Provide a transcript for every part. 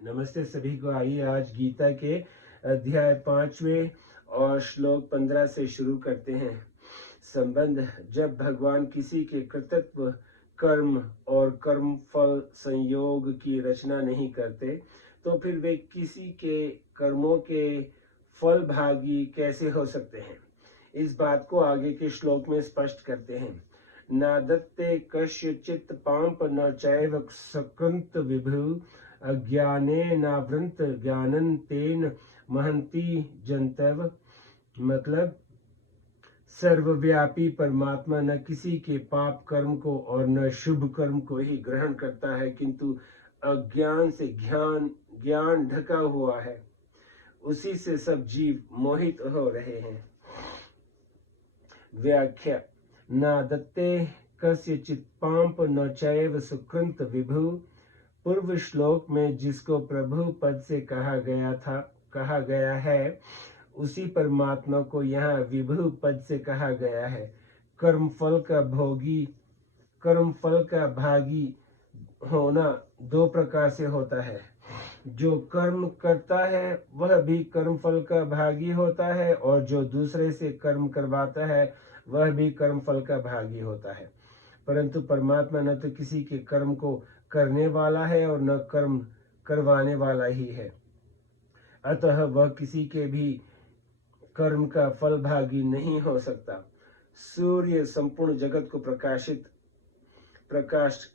नमस्ते सभी को। आइए आज गीता के अध्याय 5वें और श्लोक 15 से शुरू करते हैं। संबंध: जब भगवान किसी के कर्तव्य, कर्म और कर्म फल संयोग की रचना नहीं करते तो फिर वे किसी के कर्मों के फल भागी कैसे हो सकते हैं। इस बात को आगे के श्लोक में स्पष्ट करते हैं। न दत्ते कस्यचित् पाप न चैव सकृत विभु अज्ञानेनावृत ज्ञानं तेन महन्ति जन्तव। मतलब, सर्वव्यापी परमात्मा न किसी के पाप कर्म को और न शुभ कर्म को ही ग्रहण करता है, किंतु अज्ञान से ज्ञान ढका हुआ है, उसी से सब जीव मोहित हो रहे हैं। व्याख्या: न दत्ते कस्यचित् पाप न चैव सुकृत विभु। पूर्व श्लोक में जिसको प्रभु पद से कहा गया है, उसी परमात्मा को यहाँ विभु पद से कहा गया है। कर्मफल का भागी होना दो प्रकार से होता है। जो कर्म करता है वह भी कर्मफल का भागी होता है, और जो दूसरे से कर्म करवाता है वह भी कर्मफल का भागी होता है। परंतु परमात्मा न तो किसी के कर्म को करने वाला है और न कर्म करवाने वाला ही है, अतः वह किसी के भी कर्म का फल भागी नहीं हो सकता। सूर्य संपूर्ण जगत को प्रकाश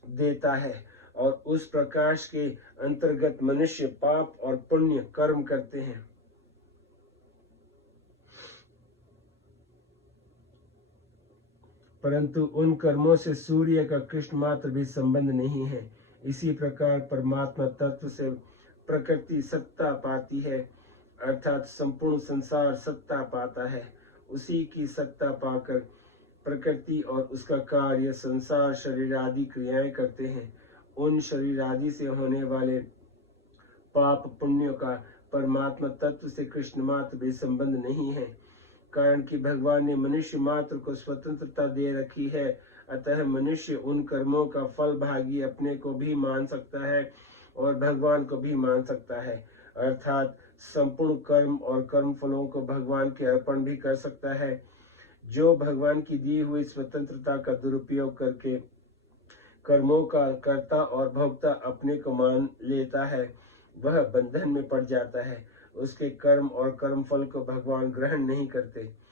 देता है, और उस प्रकाश के अंतर्गत मनुष्य पाप और पुण्य कर्म करते हैं। परंतु उन कर्मों से सूर्य का कृष्ण मात्र भी संबंध नहीं है। इसी प्रकार परमात्मा तत्व से प्रकृति सत्ता पाती है, अर्थात संपूर्ण संसार सत्ता पाता है। उसी की सत्ता पाकर प्रकृति और उसका कार्य संसार शरीर आदि क्रियाएं करते हैं। उन शरीर आदि से होने वाले पाप पुण्यों का परमात्मा तत्व से कृष्ण मात्र भी संबंध नहीं है, कारण कि भगवान ने मनुष्य मात्र को स्वतंत्रता दे रखी है। अतः मनुष्य उन कर्मों का फल भागी अपने को भी मान सकता है और भगवान को भी मान सकता है, अर्थात संपूर्ण कर्म और कर्म फलों को भगवान के अर्पण भी कर सकता है। जो भगवान की दी हुई स्वतंत्रता का दुरुपयोग करके कर्मों का कर्ता और भोक्ता अपने को मान लेता है, वह बंधन में पड़ जाता है। उसके कर्म और कर्म फल को भगवान ग्रहण नहीं करते,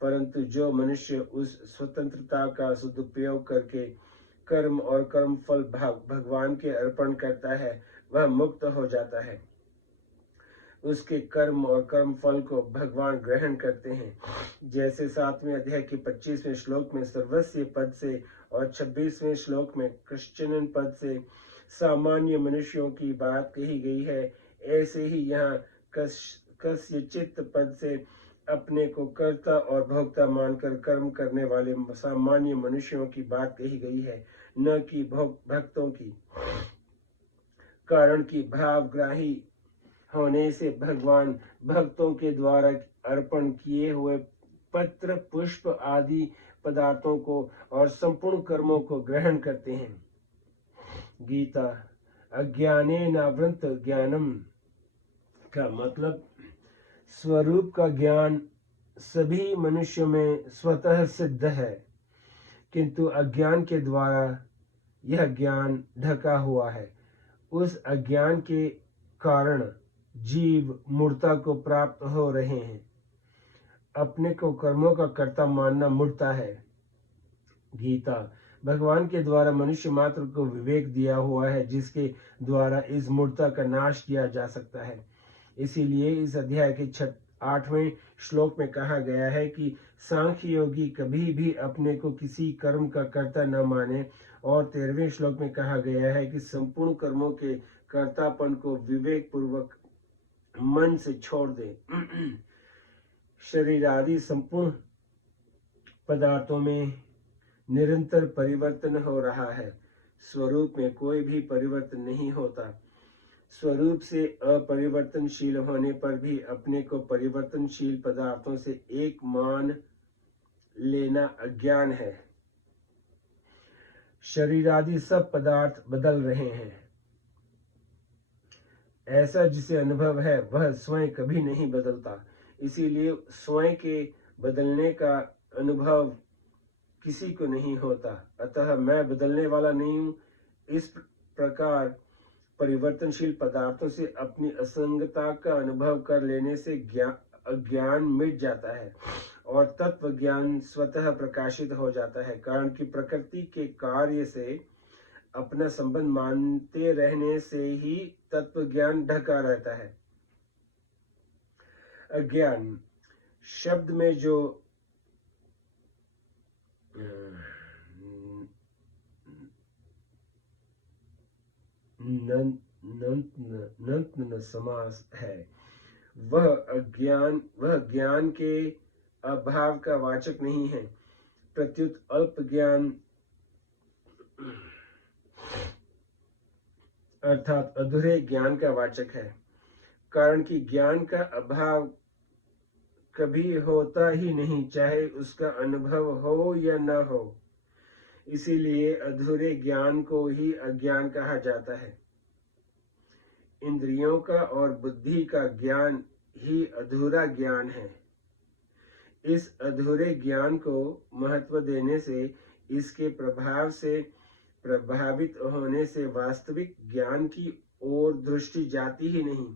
परंतु जो मनुष्य उस स्वतंत्रता का सदुपयोग करके कर्म और कर्म फल भगवान के अर्पण करता है, वह मुक्त हो जाता है। उसके कर्म और कर्म फल को भगवान ग्रहण करते हैं। जैसे 7वें अध्याय के 25वें श्लोक में सर्वस्य पद से और 26वें श्लोक में कृष्णन पद से सामान्य मनुष्यों की बात कही गई है, ऐसे ही यहाँ कस्यचित् पद से अपने को कर्ता और भोक्ता मानकर कर्म करने वाले सामान्य मनुष्यों की बात कही गई है, न कि भक्तों की। कारण कि भावग्राही होने से भगवान भक्तों के द्वारा अर्पण किए हुए पत्र पुष्प आदि पदार्थों को और संपूर्ण कर्मों को ग्रहण करते हैं। गीता: अज्ञानेनावृत ज्ञानम का मतलब, स्वरूप का ज्ञान सभी मनुष्यों में स्वतः सिद्ध है, किंतु अज्ञान के द्वारा यह ज्ञान ढका हुआ है। उस अज्ञान के कारण जीव मूर्ता को प्राप्त हो रहे हैं। अपने को कर्मों का कर्ता मानना मूर्ता है। गीता: भगवान के द्वारा मनुष्य मात्र को विवेक दिया हुआ है, जिसके द्वारा इस मूर्ता का नाश किया जा सकता है। इसीलिए इस अध्याय के 8वें श्लोक में कहा गया है कि सांख्य योगी कभी भी अपने को किसी कर्म का कर्ता न माने, और 13वें श्लोक में कहा गया है कि संपूर्ण कर्मों के कर्तापन को विवेक पूर्वक मन से छोड़ दे। शरीर आदि संपूर्ण पदार्थों में निरंतर परिवर्तन हो रहा है, स्वरूप में कोई भी परिवर्तन नहीं होता। स्वरूप से अपरिवर्तनशील होने पर भी अपने को परिवर्तनशील पदार्थों से एक मान लेना अज्ञान है। शरीर आदि सब पदार्थ बदल रहे हैं, ऐसा जिसे अनुभव है वह स्वयं कभी नहीं बदलता, इसीलिए स्वयं के बदलने का अनुभव किसी को नहीं होता। अतः मैं बदलने वाला नहीं हूँ। इस प्रकार परिवर्तनशील पदार्थों से अपनी असंगता का अनुभव कर लेने से अज्ञान मिट जाता है और तत्व ज्ञान स्वतः प्रकाशित हो जाता है। कारण कि प्रकृति के कार्य से अपना संबंध मानते रहने से ही तत्व ज्ञान ढका रहता है। अज्ञान शब्द में जो नंत समास है, वह ज्ञान के अभाव का वाचक नहीं है, प्रत्युत अल्प ज्ञान अर्थात अधूरे ज्ञान का वाचक है। कारण कि ज्ञान का अभाव कभी होता ही नहीं, चाहे उसका अनुभव हो या न हो। इसीलिए अधूरे ज्ञान को ही अज्ञान कहा जाता है। इंद्रियों का और बुद्धि का ज्ञान ही अधूरा ज्ञान है। इस अधूरे ज्ञान को महत्व देने से, इसके प्रभाव से प्रभावित होने से वास्तविक ज्ञान की ओर दृष्टि जाती ही नहीं।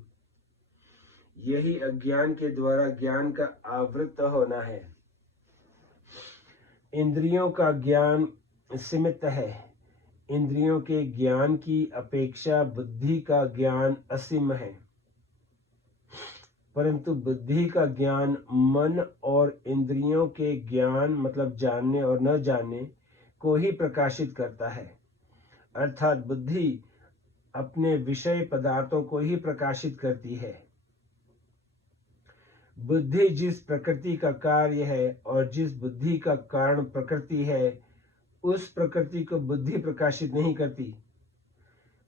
यही अज्ञान के द्वारा ज्ञान का आवृत होना है। इंद्रियों का ज्ञान सीमित है। इंद्रियों के ज्ञान की अपेक्षा बुद्धि का ज्ञान असीम है, परंतु बुद्धि का ज्ञान मन और इंद्रियों के ज्ञान मतलब जानने और न जानने को ही प्रकाशित करता है। अर्थात बुद्धि अपने विषय पदार्थों को ही प्रकाशित करती है। बुद्धि जिस प्रकृति का कार्य है और जिस बुद्धि का कारण प्रकृति है, उस प्रकृति को बुद्धि प्रकाशित नहीं करती।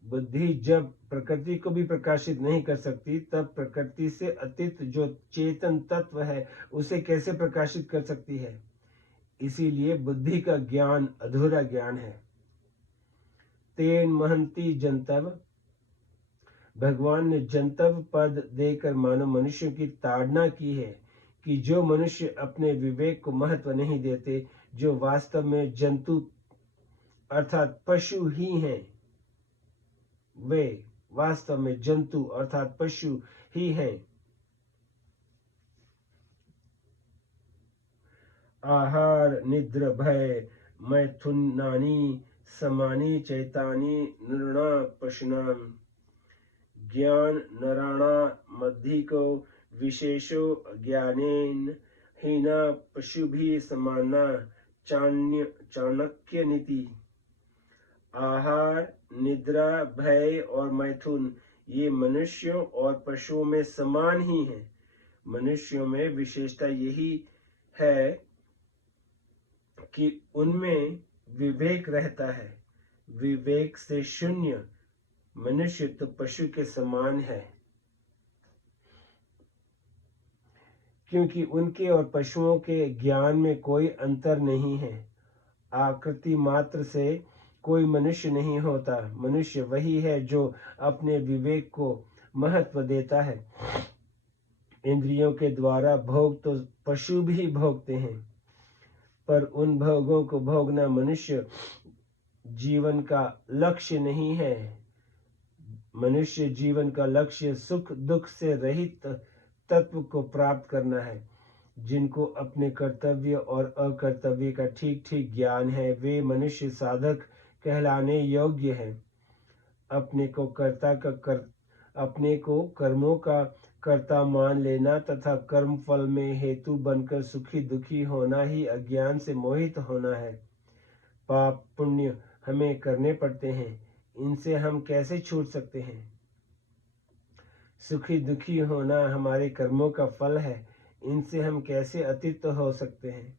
बुद्धि जब प्रकृति को भी प्रकाशित नहीं कर सकती, तब प्रकृति से अतीत जो चेतन तत्व है उसे कैसे प्रकाशित कर सकती है। इसीलिए बुद्धि का ज्ञान अधूरा ज्ञान है। तेन महंती जंतव, भगवान ने जंतव पद देकर मानव मनुष्यों की ताड़ना की है कि जो मनुष्य अपने विवेक को महत्व नहीं देते, जो वास्तव में जंतु अर्थात पशु ही हैं, वे वास्तव में जंतु अर्थात पशु ही हैं। आहार निद्र भय मैथुनानि समानि चैतानि नृणा पशूनाम, ज्ञान नराणा मध्यिको विशेषो अज्ञानेन हीना पशुभिः समाना चाणक्य नीति। आहार निद्रा भय और मैथुन ये मनुष्यों और पशुओं में समान ही हैं। मनुष्यों में विशेषता यही है कि उनमें विवेक रहता है। विवेक से शून्य मनुष्य तो पशु के समान है, क्योंकि उनके और पशुओं के ज्ञान में कोई अंतर नहीं है। आकृति मात्र से कोई मनुष्य नहीं होता। मनुष्य वही है जो अपने विवेक को महत्व देता है। इंद्रियों के द्वारा भोग तो पशु भी भोगते हैं, पर उन भोगों को भोगना मनुष्य जीवन का लक्ष्य नहीं है। मनुष्य जीवन का लक्ष्य सुख दुख से रहित तत्व को प्राप्त करना है। जिनको अपने कर्तव्य और अकर्तव्य का ठीक ठीक ज्ञान है, वे मनुष्य साधक कहलाने योग्य हैं। अपने को कर्मों का कर्ता मान लेना तथा कर्म फल में हेतु बनकर सुखी दुखी होना ही अज्ञान से मोहित होना है। पाप पुण्य हमें करने पड़ते हैं, इनसे हम कैसे छूट सकते हैं। सुखी दुखी होना हमारे कर्मों का फल है, इनसे हम कैसे अतीत हो सकते हैं।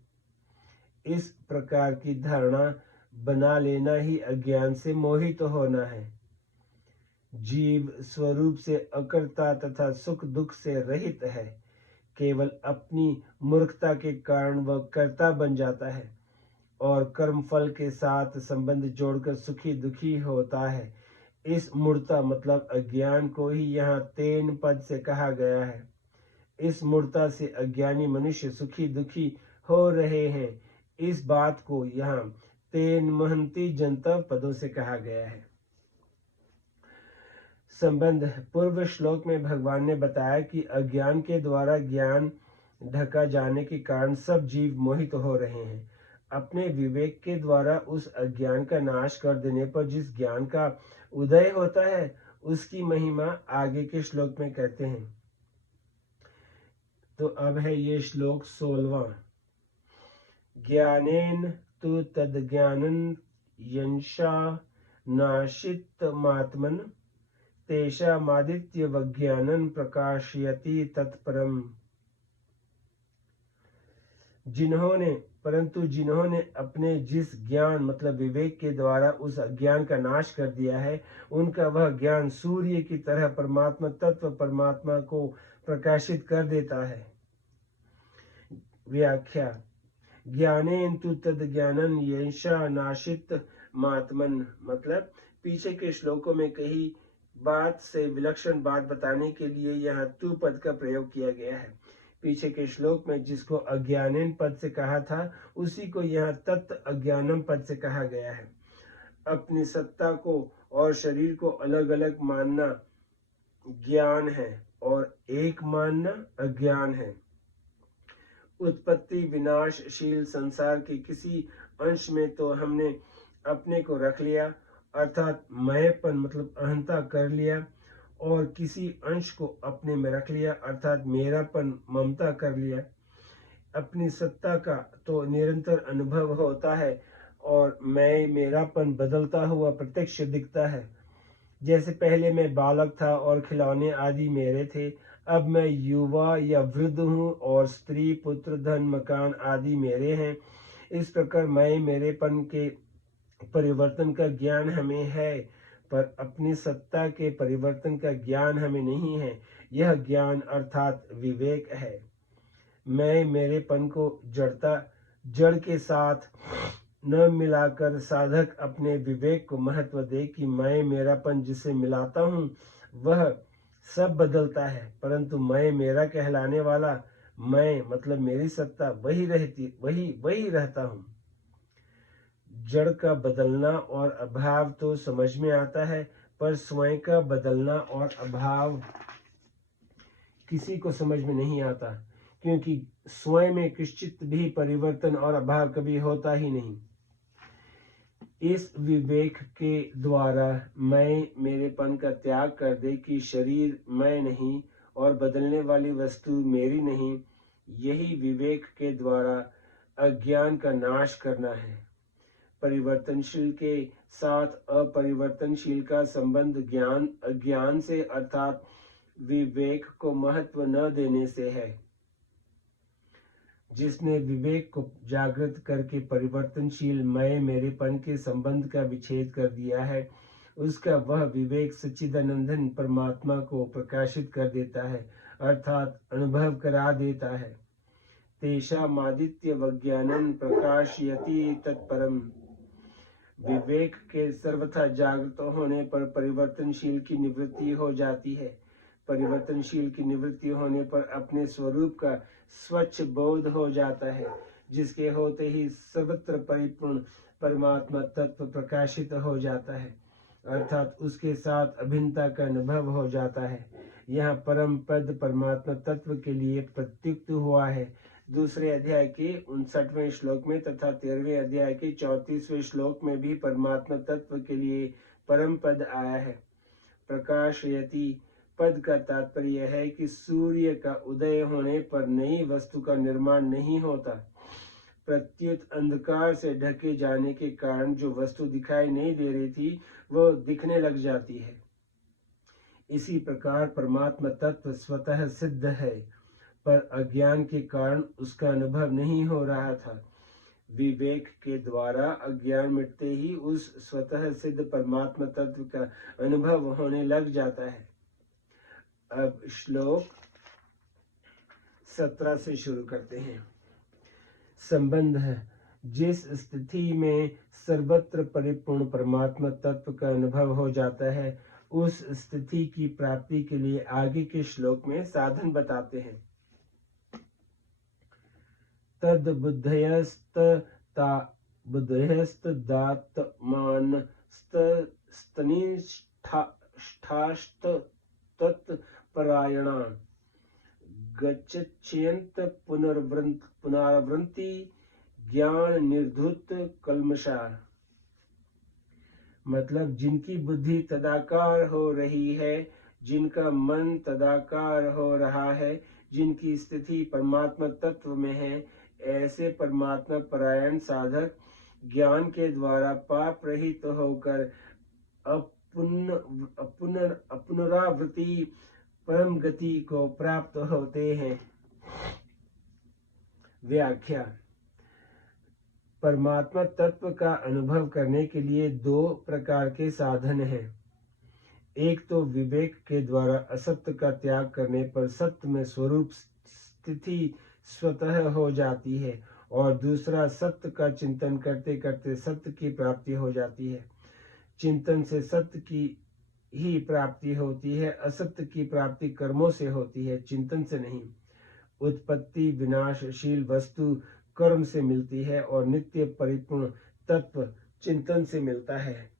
इस प्रकार की धारणा बना लेना ही अज्ञान से मोहित होना है। जीव स्वरूप से अकर्ता तथा सुख दुख से रहित है। केवल अपनी मूर्खता के कारण वह कर्ता बन जाता है और कर्म फल के साथ संबंध जोड़कर सुखी दुखी होता है। इस मूर्ता मतलब अज्ञान को ही यहाँ तेन पद से कहा गया है। इस मूर्ता से अज्ञानी मनुष्य सुखी दुखी हो रहे हैं। इस बात को यहाँ तेन महंती जनता पदों से कहा गया है। संबंध पूर्व श्लोक में भगवान ने बताया कि अज्ञान के द्वारा ज्ञान ढका जाने के कारण सब जीव मोहित हो रहे हैं। अपने विवेक के द्वारा उस अज्ञान का नाश कर देने पर जिस ज्ञान का उदय होता है उसकी महिमा आगे के श्लोक में कहते हैं। तो अब है ये श्लोक 16वां। ज्ञानेन तु तद्ज्ञानं यंशा नाशितमात्मन तेषामादित्यवज्ञानं प्रकाशयति तत्परम्। जिन्होंने अपने जिस ज्ञान मतलब विवेक के द्वारा उस अज्ञान का नाश कर दिया है, उनका वह ज्ञान सूर्य की तरह परमात्मा तत्व परमात्मा को प्रकाशित कर देता है। व्याख्या। ज्ञानेन तु तद्ज्ञानं यंशा नाशित मात्मन मतलब पीछे के श्लोकों में कही बात से विलक्षण बात बताने के लिए यहाँ तु पद का प्रयोग किया गया है। पीछे के श्लोक में जिसको अज्ञानेन पद से कहा था उसी को यहाँ तत् अज्ञानम पद से कहा गया है। अपनी सत्ता को और शरीर को अलग अलग मानना ज्ञान है और एक मानना अज्ञान है। उत्पत्ति विनाशशील संसार के किसी अंश में तो हमने अपने को रख लिया अर्थात मैंपन मतलब अहंता कर लिया, और किसी अंश को अपने में रख लिया अर्थात मेरापन ममता कर लिया। अपनी सत्ता का तो निरंतर अनुभव होता है और मैं मेरापन बदलता हुआ प्रत्यक्ष दिखता है। जैसे पहले मैं बालक था और खिलौने आदि मेरे थे, अब मैं युवा या वृद्ध हूँ और स्त्री पुत्र धन मकान आदि मेरे हैं। इस प्रकार मैं मेरेपन के परिवर्तन का ज्ञान हमें है, पर अपनी सत्ता के परिवर्तन का ज्ञान हमें नहीं है। यह ज्ञान अर्थात विवेक है। मैं मेरेपन को जड़ के साथ न मिलाकर साधक अपने विवेक को महत्व दे कि मैं मेरापन जिसे मिलाता हूँ वह सब बदलता है, परंतु मैं मेरा कहलाने वाला मैं मतलब मेरी सत्ता वही रहता हूँ। जड़ का बदलना और अभाव तो समझ में आता है, पर स्वयं का बदलना और अभाव किसी को समझ में नहीं आता, क्योंकि स्वयं में किंचित भी परिवर्तन और अभाव कभी होता ही नहीं। इस विवेक के द्वारा मैं मेरेपन का त्याग कर दे कि शरीर मैं नहीं और बदलने वाली वस्तु मेरी नहीं, यही विवेक के द्वारा अज्ञान का नाश करना है। परिवर्तनशील के साथ अपरिवर्तनशील का संबंध ज्ञान अज्ञान से अर्थात विवेक को महत्व न देने से है। जिसने विवेक को जागृत करके परिवर्तनशील मैं मेरेपन के संबंध का विच्छेद कर दिया है, उसका वह विवेक सच्चिदानंदन परमात्मा को प्रकाशित कर देता है अर्थात अनुभव करा देता है। तेषामादित्य वज्ञानं प्रकाशयति तत्परम। विवेक के सर्वथा जागृत होने पर परिवर्तनशील की निवृत्ति हो जाती है। परिवर्तनशील की निवृत्ति होने पर अपने स्वरूप का स्वच्छ बोध हो जाता है, जिसके होते ही सर्वत्र परिपूर्ण परमात्मा तत्व प्रकाशित हो जाता है अर्थात उसके साथ अभिन्नता का अनुभव हो जाता है। यह परम पद परमात्मा तत्व के लिए प्रत्युक्त हुआ है दूसरे अध्याय के 59वें श्लोक में तथा 13वें अध्याय के 34वें श्लोक में भी परमात्मा तत्व के लिए परम पद आया है। प्रकाशयति पद का तात्पर्य है कि सूर्य का उदय होने पर नई वस्तु का निर्माण नहीं होता, प्रत्युत अंधकार से ढके जाने के कारण जो वस्तु दिखाई नहीं दे रही थी वो दिखने लग जाती है। इसी प्रकार परमात्मा तत्व स्वतः सिद्ध है, पर अज्ञान के कारण उसका अनुभव नहीं हो रहा था। विवेक के द्वारा अज्ञान मिटते ही उस स्वतः सिद्ध परमात्मा तत्व का अनुभव होने लग जाता है। अब श्लोक 17 से शुरू करते हैं। संबंध है जिस स्थिति में सर्वत्र परिपूर्ण परमात्मा तत्व का अनुभव हो जाता है, उस स्थिति की प्राप्ति के लिए आगे के श्लोक में साधन बताते हैं। तद बुद्धयस्तदात्मानस्तनिष्ठास्त तत्परायणा गच्छन्त पुनरावृत्ति ज्ञान निर्धुत कल्मषा। मतलब जिनकी बुद्धि तदाकार हो रही है, जिनका मन तदाकार हो रहा है, जिनकी स्थिति परमात्मा तत्व में है, ऐसे परमात्मा परायण साधक ज्ञान के द्वारा पाप रहित होकर पुनरावृत्ति परम गति को प्राप्त होते हैं। व्याख्या। परमात्मा तत्व का अनुभव करने के लिए दो प्रकार के साधन हैं। एक तो विवेक के द्वारा असत्य का त्याग करने पर सत्य में स्वरूप स्थिति स्वतः हो जाती है, और दूसरा सत्य का चिंतन करते करते सत्य की प्राप्ति हो जाती है। चिंतन से सत्य की ही प्राप्ति होती है, असत्य की प्राप्ति कर्मों से होती है, चिंतन से नहीं। उत्पत्ति विनाशशील वस्तु कर्म से मिलती है और नित्य परिपूर्ण तत्व चिंतन से मिलता है।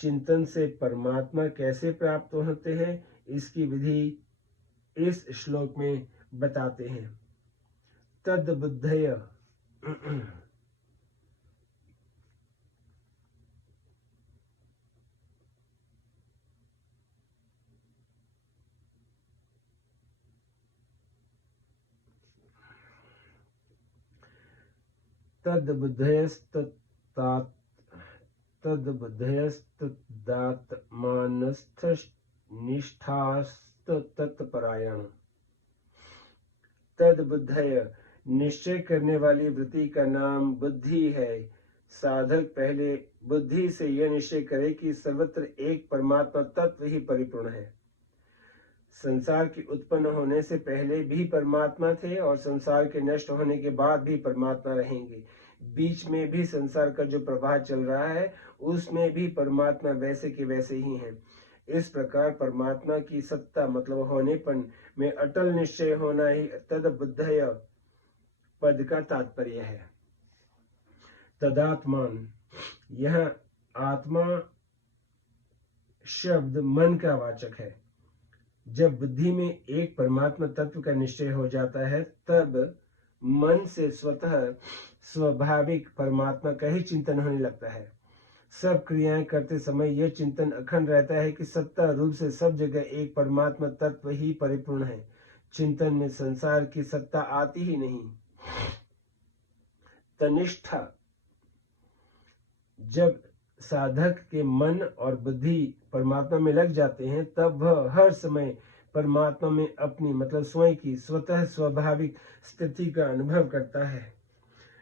चिंतन से परमात्मा कैसे प्राप्त होते हैं, इसकी विधि इस श्लोक में बताते हैं। तद बुद्धय तद्बुद्धयस्तदात्मानस्थनिष्ठास्तत्परायण। तद्बुद्धय निश्चय करने वाली वृत्ति का नाम बुद्धि है। साधक पहले बुद्धि से यह निश्चय करे कि सर्वत्र एक परमात्मा तत्व ही परिपूर्ण है। संसार के उत्पन्न होने से पहले भी परमात्मा थे और संसार के नष्ट होने के बाद भी परमात्मा रहेंगे। बीच में भी संसार का जो प्रवाह चल रहा है, उसमें भी परमात्मा वैसे के वैसे ही हैं। इस प्रकार परमात्मा की सत्ता मतलब होनेपन में अटल निश्चय होना ही तद्बुद्धय पद का तात्पर्य है। तदात्मान, यह आत्मा शब्द मन का वाचक है। जब बुद्धि में एक परमात्मा तत्व का निश्चय हो जाता है, तब मन से स्वतः स्वाभाविक परमात्मा का ही चिंतन होने लगता है। सब क्रियाएं करते समय यह चिंतन अखंड रहता है कि सत्ता रूप से सब जगह एक परमात्मा तत्व ही परिपूर्ण है। चिंतन में संसार की सत्ता आती ही नहीं। तनिष्ठा, जब साधक के मन और बुद्धि परमात्मा में लग जाते हैं, तब वह हर समय परमात्मा में अपनी मतलब स्वयं की स्वतः स्वाभाविक स्थिति का अनुभव करता है।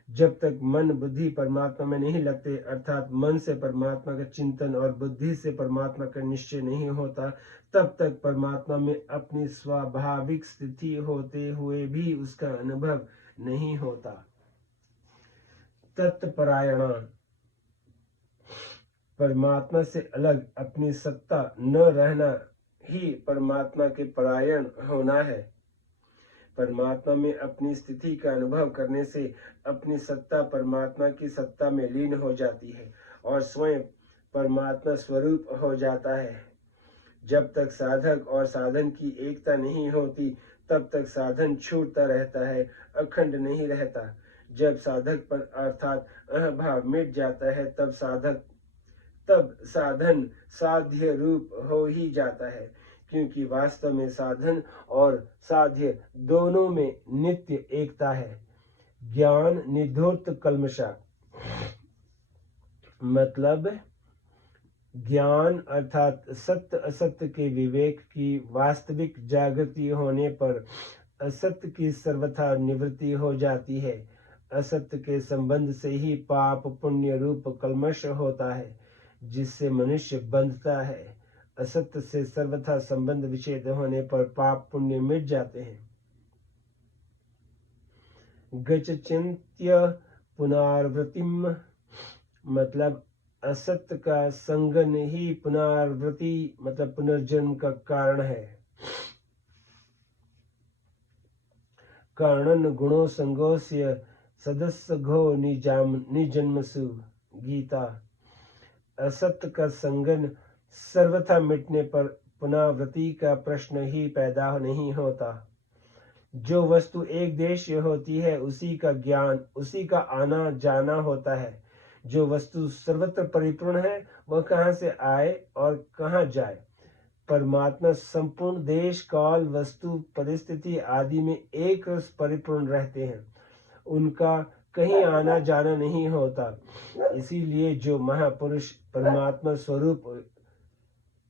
जब तक मन बुद्धि परमात्मा में नहीं लगते, अर्थात मन से परमात्मा का चिंतन और बुद्धि से परमात्मा का निश्चय नहीं होता, तब तक परमात्मा में अपनी स्वाभाविक स्थिति होते हुए भी उसका अनुभव नहीं होता। तत्परायणा, परमात्मा से अलग अपनी सत्ता न रहना ही परमात्मा के परायण होना है। परमात्मा में अपनी स्थिति का अनुभव करने से अपनी सत्ता परमात्मा की सत्ता में लीन हो जाती है और स्वयं परमात्मा स्वरूप हो जाता है। जब तक साधक और साधन की एकता नहीं होती, तब तक साधन छूटता रहता है, अखंड नहीं रहता। जब साधक पर अर्थात अहभाव मिट जाता है, तब साधन साध्य रूप हो ही जाता है, क्योंकि वास्तव में साधन और साध्य दोनों में नित्य एकता है। ज्ञान निधूत कल्मषा, मतलब ज्ञान अर्थात सत्य असत्य के विवेक की वास्तविक जागृति होने पर असत्य की सर्वथा निवृत्ति हो जाती है। असत्य के संबंध से ही पाप पुण्य रूप कल्मष होता है, जिससे मनुष्य बंधता है। असत्य से सर्वथा संबंध विच्छेद होने पर पाप पुण्य मिट जाते हैं। गच्छन्त्य पुनरावृत्तिम मतलब असत्य का संगन ही पुनरावृत्ति मतलब पुनर्जन्म का कारण है। कारणन गुणों संगोस्य सदस्य घो निजन्मसु गीता। असत्य का संगन सर्वथा मिटने पर पुनरावृत्ति का प्रश्न ही पैदा नहीं होता। जो वस्तु एक देश होती है उसी का ज्ञान, उसी का आना जाना होता है। जो वस्तु सर्वत्र परिपूर्ण है वह कहाँ से आए और कहाँ जाए। परमात्मा संपूर्ण देश काल वस्तु परिस्थिति आदि में एक रस परिपूर्ण रहते हैं, उनका कहीं आना जाना नहीं होता। इसीलिए जो महापुरुष परमात्मा स्वरूप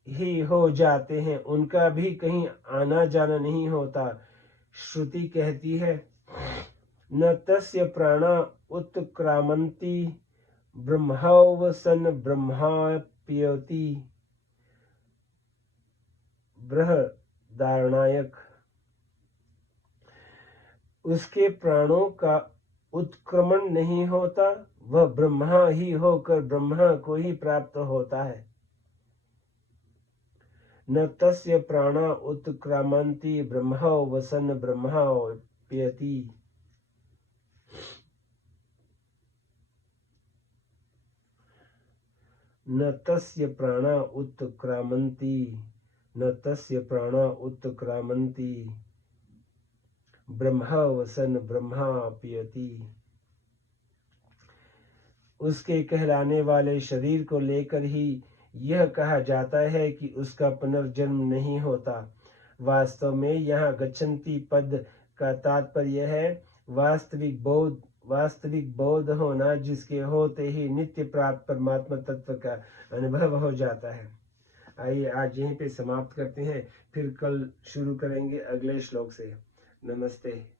ही हो जाते हैं उनका भी कहीं आना जाना नहीं होता। श्रुति कहती है न तस्य प्राणा उत्क्रामन्ति ब्रह्मवसन ब्रह्माप्यति। बृहदारण्यक। उसके प्राणों का उत्क्रमण नहीं होता, वह ब्रह्मा ही होकर ब्रह्मा को ही प्राप्त होता है। न तस्य प्राणा उत्क्रामन्ति ब्रह्मा वसन ब्रह्माप्यति। न तस्य प्राणा उत्क्रामन्ति न तस्य प्राणा उत्क्रामन्ति ब्रह्मा वसन ब्रह्माप्यति। उसके कहलाने वाले शरीर को लेकर ही यह कहा जाता है कि उसका पुनर्जन्म नहीं होता। वास्तव में यहाँ गच्छन्ति पद का तात्पर्य है वास्तविक बोध होना, जिसके होते ही नित्य प्राप्त परमात्मा तत्व का अनुभव हो जाता है। आइए आज यहीं पे समाप्त करते हैं, फिर कल शुरू करेंगे अगले श्लोक से। नमस्ते।